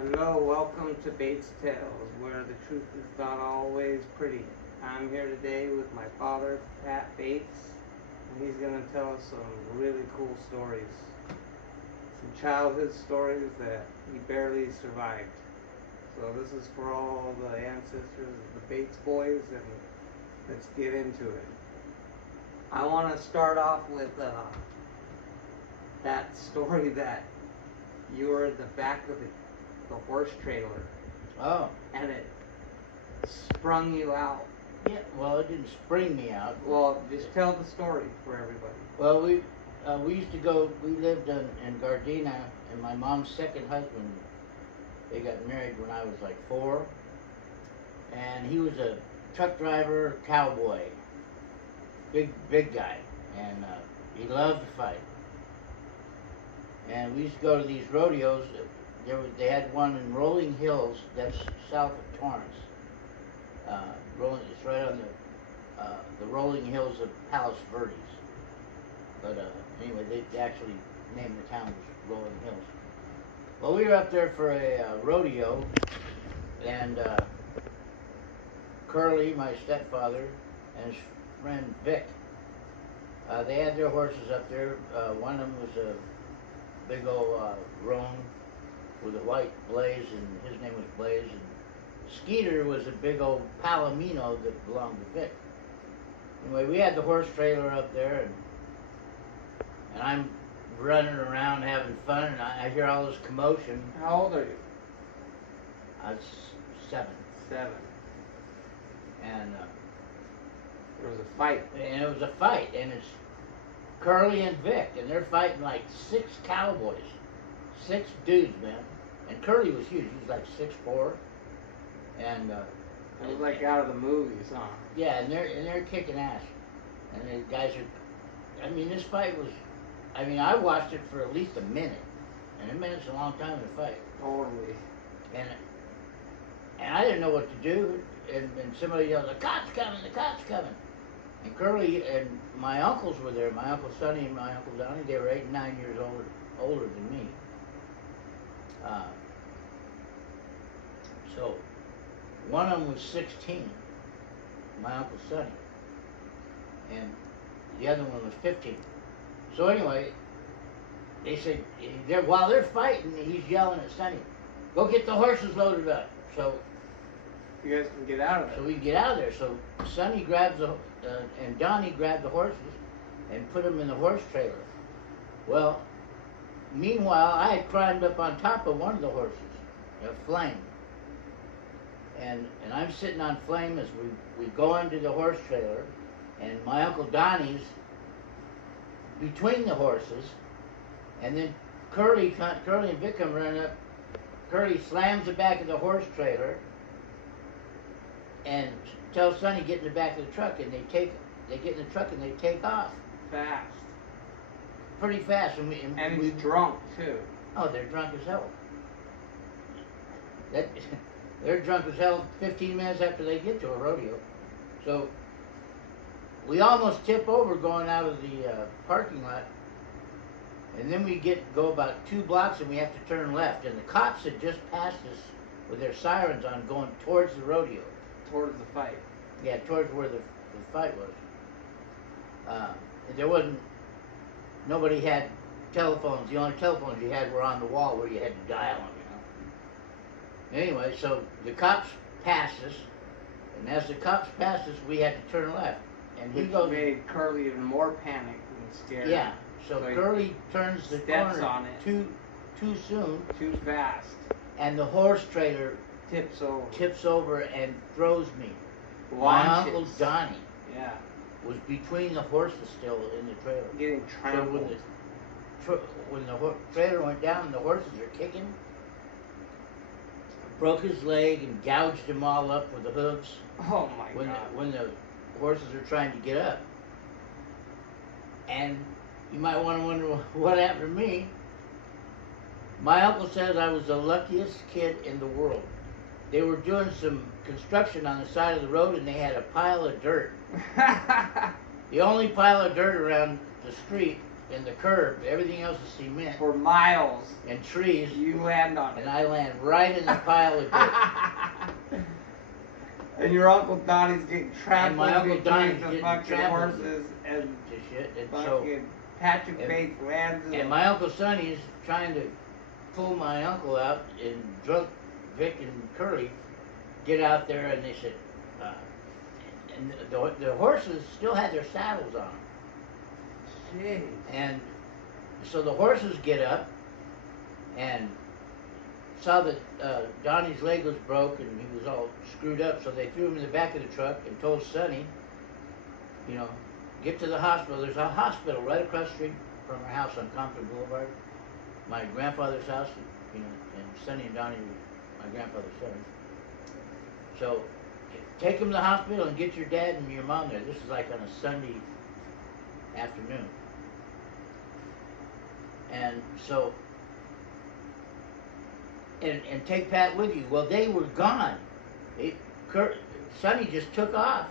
Hello, welcome to Bates Tales, where the truth is not always pretty. I'm here today with my father, Pat Bates, and he's going to tell us some really cool stories. Some childhood stories that he barely survived. So this is for all the ancestors of the Bates boys, and let's get into it. I want to start off with that story that you were in the back of the horse trailer Oh, and it sprung you out. yeah. Well, it didn't spring me out. Well, just tell the story for everybody. Well, we used to go. We lived in Gardena, and my mom's second husband. They got married when I was like 4, and he was a truck driver, cowboy, big guy, and he loved to fight. And we used to go to these rodeos. They had one in Rolling Hills, that's south of Torrance. It's right on the Rolling Hills of Palos Verdes. But anyway, they actually named the town as Rolling Hills. Well, we were up there for a rodeo, and Curly, my stepfather, and his friend Vic, they had their horses up there. One of them was a big old roan with a white Blaze, and his name was Blaze, and Skeeter was a big old Palomino that belonged to Vic. Anyway, we had the horse trailer up there, and I'm running around having fun, and I hear all this commotion. How old are you? I was 7, 7. and There was a fight. it was a fight, and it's Curly and Vic, and they're fighting like 6 cowboys, 6 dudes, man. And Curly was huge; he was like 6'4", and It was like out of the movies, huh? yeah, and they're kicking ass, and the guys are. I mean, this fight was. I mean, I watched it for at least a minute, and a minute's a long time to fight. Totally. And I didn't know what to do, and somebody yelled, "The cops coming! The cops coming!" And Curly and my uncles were there. My Uncle Sonny and my Uncle Donnie. They were 8 and 9 years older than me. So one of them was 16, my Uncle Sonny, and the other one was 15. So anyway, they said, while they're fighting, he's yelling at Sonny, "Go get the horses loaded up." So You guys can get out of so it. we get out of there. So Sonny grabs and Donnie grabbed the horses and put them in the horse trailer. Well, meanwhile, I had climbed up on top of one of the horses, Flame. And I'm sitting on Flame as we go into the horse trailer, and my Uncle Donnie's between the horses, and then Curly and Vic come running up. Curly slams the back of the horse trailer and tells Sonny, "Get in the back of the truck," and they get in the truck and they take off Fast. pretty fast. And He's drunk, too. oh, they're drunk as hell. They're drunk as hell 15 minutes after they get to a rodeo. So we almost tip over going out of the parking lot, and then we go about 2 blocks and we have to turn left, and the cops had just passed us with their sirens on going towards the rodeo. Towards the fight. Yeah, towards where the fight was. Nobody had telephones. The only telephones you had were on the wall where you had to dial them, Anyway, so the cops passed us, and as the cops passed us, we had to turn left. And he Which goes, made Curly even more panicked and scared. yeah. So So he Curly turns the steps corner on it. too soon, Too fast. and the horse trailer Tips over. and throws me. My Launches. Uncle Donnie Yeah. was between the horses still in the trailer. Getting So trampled. when the trailer went down and the horses are kicking, broke his leg and gouged him all up with the hooves Oh my God. when the horses are trying to get up. And you might want to wonder what happened to me. My uncle says I was the luckiest kid in the world. They were doing some construction on the side of the road, and they had a pile of dirt. The only pile of dirt around the street and the curb. Everything else is cement For miles, and trees, you land on and it. I land right in the pile of dirt. And your Uncle Donnie's getting trapped And my Uncle Donnie's between the getting fucking trampled horses and To shit. And so, fucking Patrick and- Bates lands in and my Uncle Sonny's trying to pull my uncle out, and drunk Vic and Curly get out there, and they said, and the horses still had their saddles on. Jeez. And so the horses get up and saw that Donnie's leg was broke and he was all screwed up, so they threw him in the back of the truck and told Sonny, you know, get to the hospital. There's a hospital right across the street from our house on Compton Boulevard, my grandfather's house, you know, and Sonny and Donnie were my grandfather's sons. So take him to the hospital and get your dad and your mom there. This is like on a Sunday afternoon. And so, and take Pat with you. Well, they were gone. Sonny just took off,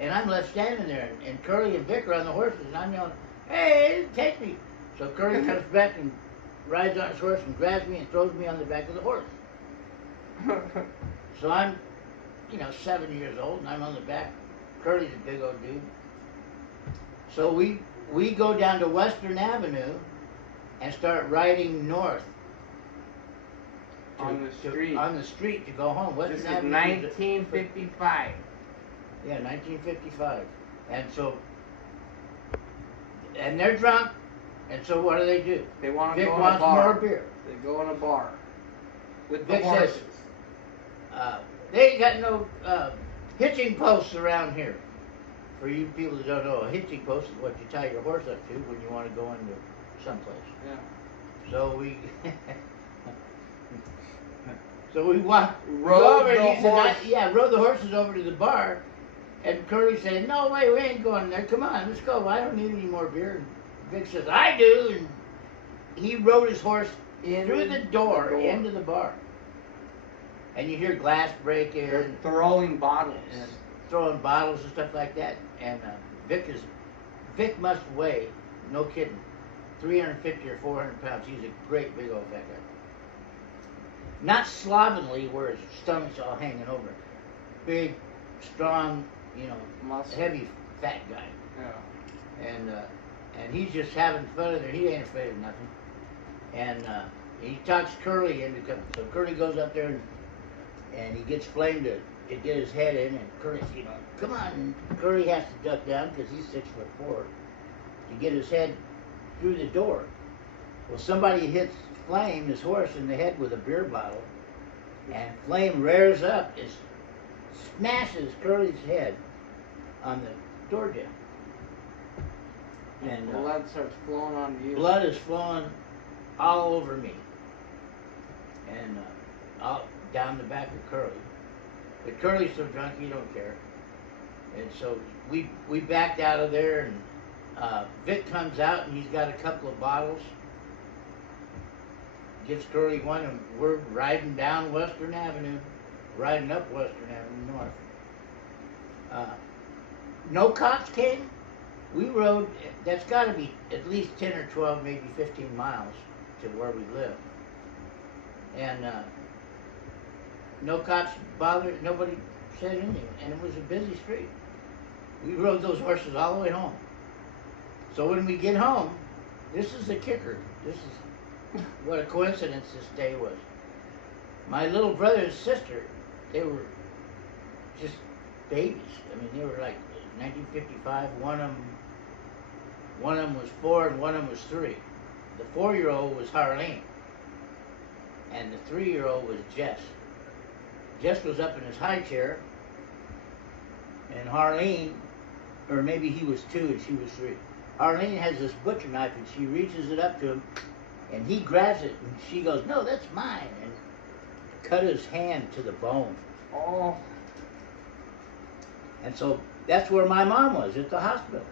and I'm left standing there, and Curly and Vic are on the horses, and I'm yelling, "Hey, take me!" So Curly comes back and rides on his horse and grabs me and throws me on the back of the horse. So I'm, 7 years old, and I'm on the back. Curly's a big old dude. So we go down to Western Avenue and start riding north. On the street. On the street to go home. Western This is Avenue 1955. Yeah, 1955. And so, and they're drunk, and so what do? They want to Vic go in a wants bar. more beer. They go in a bar with the Vic horses. says, they ain't got no hitching posts around here. For you people that don't know, a hitching post is what you tie your horse up to when you want to go into someplace. Yeah. So we, walk, Rode go over, the and he said, horse. rode the horses over to the bar, and Curly said, "No way, we ain't going there. Come on, let's go. I don't need any more beer." And Vic says, "I do," and he rode his horse through the door into the bar, and you hear glass breaking They're and throwing bottles. throwing bottles and stuff like that. And Vic must weigh, no kidding, 350 or 400 pounds. He's a great big old fat guy. Not slovenly where his stomach's all hanging over. Big, strong, Muscle. heavy fat guy. Yeah. And he's just having fun with it. He ain't afraid of nothing. And he talks Curly into coming. So Curly goes up there and he gets Flame to get his head in, and Curly's, come on. And Curly has to duck down because he's 6'4" to get his head through the door. Well, somebody hits Flame, his horse, in the head with a beer bottle, and Flame rears up and smashes Curly's head on the door jamb. And blood starts flowing onto you. blood is flowing all over me, and all down the back of Curly. But Curly's so drunk he don't care. And so we backed out of there, and Vic comes out and he's got a couple of bottles. Gives Curly one, and we're riding down Western Avenue, riding up Western Avenue north. No cops came. We rode, that's got to be at least 10 or 12, maybe 15 miles to where we live. And no cops bothered, nobody said anything, and it was a busy street. We rode those horses all the way home. So when we get home, this is the kicker. This is what a coincidence this day was. My little brother and sister, they were just babies. I mean, they were like 1955. One of them was 4 and one of them was 3. The 4-year-old was Harleen, and the 3-year-old was Jess. Jess was up in his high chair, and Harleen, or maybe he was 2 and she was 3. Harleen has this butcher knife, and she reaches it up to him, and he grabs it, and she goes, "No, that's mine," and cut his hand to the bone. Oh. And so that's where my mom was, at the hospital.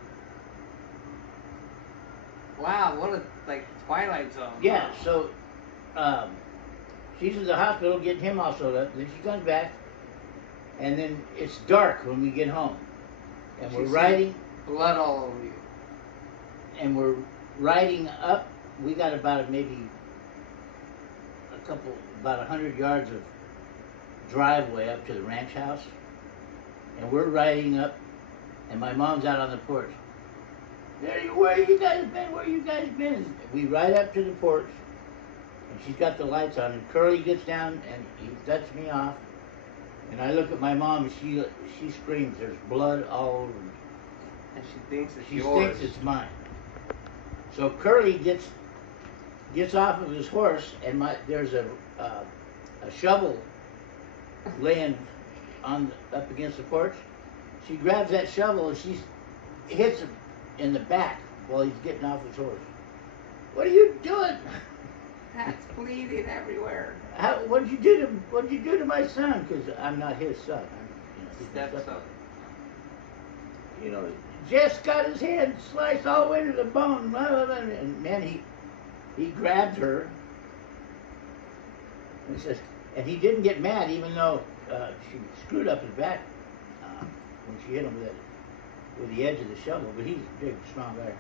Wow, what a Twilight Zone. Yeah, so she's at the hospital getting him all sewed up. Then she comes back, and then it's dark when we get home, and we're riding, blood all over you. and we're riding up, we got about maybe about 100 yards of driveway up to the ranch house. And we're riding up, and my mom's out on the porch. Where you guys been? Where you guys been? And we ride up to the porch, and she's got the lights on, and Curly gets down, and he lets me off. And I look at my mom, and she screams. There's blood all over me. And she thinks it's She yours. thinks it's mine. So Curly gets off of his horse, and there's a shovel laying up against the porch. She grabs that shovel and she hits him in the back while he's getting off his horse. What are you doing? That's bleeding everywhere. What'd you do to my son? Because I'm not his son. He's my Stepson. stepson. You know, Jess got his head sliced all the way to the bone. Blah, blah, blah, and then he grabbed her. And he says, and he didn't get mad, even though she screwed up his back when she hit him with the edge of the shovel. But he's a big, strong guy.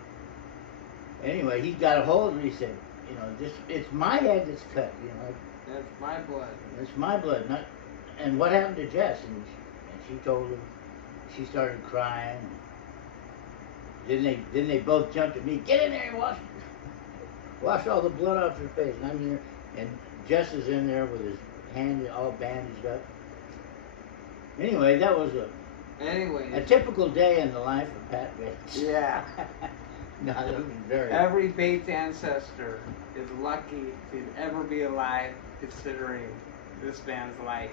Anyway, he got a hold of it. He said, you know, it's my head that's cut. You know, That's my blood. it's my blood. Not. And what happened to Jess? And she told him. She started crying. Then they both jumped at me. Get in there and wash all the blood off your face. And I'm there, and Jess is in there with his hand all bandaged up. Anyway, that was a typical day in the life of Pat Bates. Yeah. No, that was very. Every Bates ancestor is lucky to ever be alive, considering this man's life.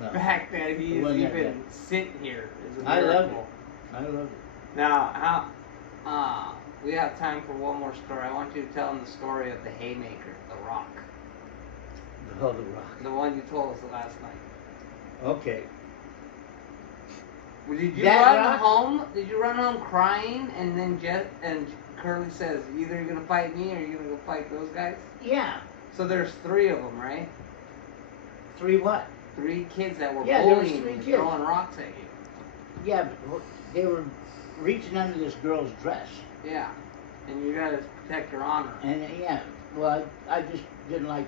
No. The fact that he is Wasn't that even bad. sitting here is a I miracle. love it. I love it. Now, we have time for one more story. I want you to tell them the story of the haymaker, the rock. Oh, the rock. The one you told us last night. Okay. Did you That run rock? home? Did you run home crying? And then Curly says, either you're gonna fight me or you're gonna go fight those guys. Yeah. So there's 3 of them, right? 3 what? 3 kids that were Yeah, there was bullying 3 and kids. throwing rocks at you. Yeah, but they were reaching under this girl's dress. Yeah. And you gotta protect your honor. And yeah, well, I just didn't like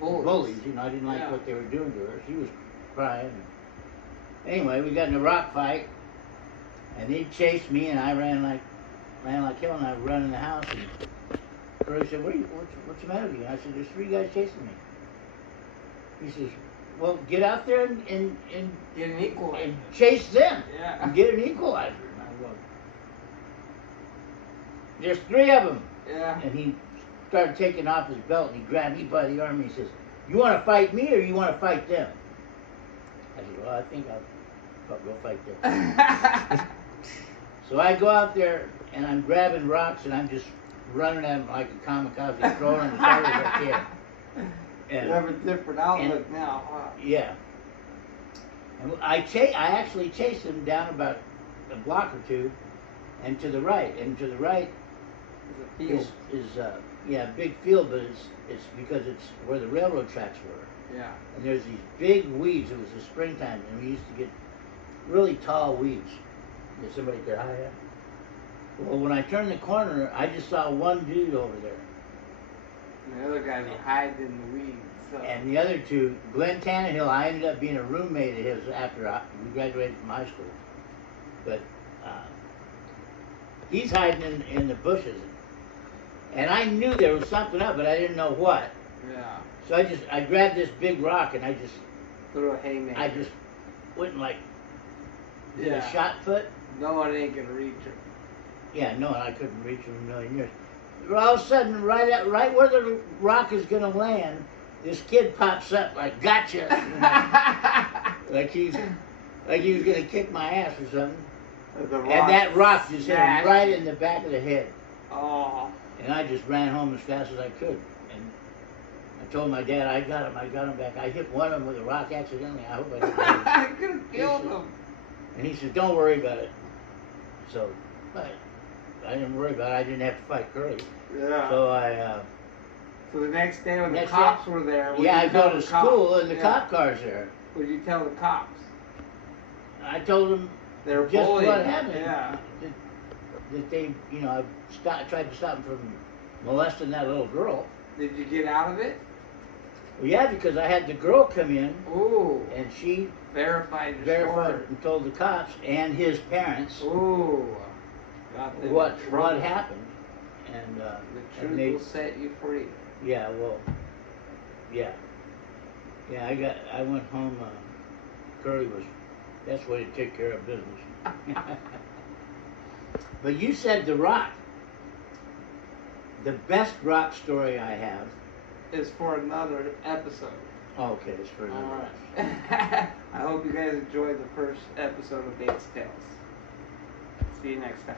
bullies. You know, I didn't like Yeah. what they were doing to her. She was crying. Anyway, we got in a rock fight, and they chased me, and I ran like hell, and I run in the house, and Curly said, what's the matter with you? And I said, there's 3 guys chasing me. He says, well, get out there and Get an equalizer. and chase them. Yeah. And get an equalizer. And I go, there's 3 of them. Yeah. And he started taking off his belt, and he grabbed me by the arm, and he says, you want to fight me, or you want to fight them? I said, well, I think I'll go fight them. So I go out there, and I'm grabbing rocks, and I'm just running at them like a kamikaze, throwing them as hard as I can. And, You have a different outlook now, huh? yeah. And I actually chased him down about a block or 2, and to the right. And to the right It's a field. is a big field, but it's because it's where the railroad tracks were. Yeah. And there's these big weeds. It was the springtime, and we used to get really tall weeds that somebody could hide at. Well, when I turned the corner, I just saw one dude over there. And the other guys were hiding in the weeds. So. And the other 2, Glenn Tannehill, I ended up being a roommate of his after we graduated from high school. But he's hiding in the bushes. And I knew there was something up, but I didn't know what. Yeah. So I grabbed this big rock, and I just Through a haymaker. went and did Yeah. a shot put. No one ain't gonna reach her. Yeah, no, I couldn't reach him in a million years. All of a sudden, right where the rock is going to land, this kid pops up like, gotcha! You know, like he was going to kick my ass or something. And that rock just hit him right in the back of the head. Oh. And I just ran home as fast as I could. And I told my dad, I got him back. I hit one of them with a rock accidentally. I hope I didn't hit him. I could have killed him. And he said, don't worry about it. So, but I didn't worry about it. I didn't have to fight Curly. Yeah. So So the next day when the Next cops day- were there, what I did you go tell to the school cops? and the Yeah. cop car's there. What did you tell the cops? I told them They were just bullying what you. happened. Yeah. that they, you know, tried to stop him from molesting that little girl. Did you get out of it? Well, yeah, because I had the girl come in, Ooh. and she Verified your verified story. and told the cops and his parents Ooh. Got them in what trouble. happened, and The and truth they, will set you free. yeah, well, yeah, I went home. Curly was, that's the way to take care of business. But you said The Rock. The best rock story I have. Is for another episode. Oh, okay, it's for another. Alright. I hope you guys enjoyed the first episode of Bates Tales. See you next time.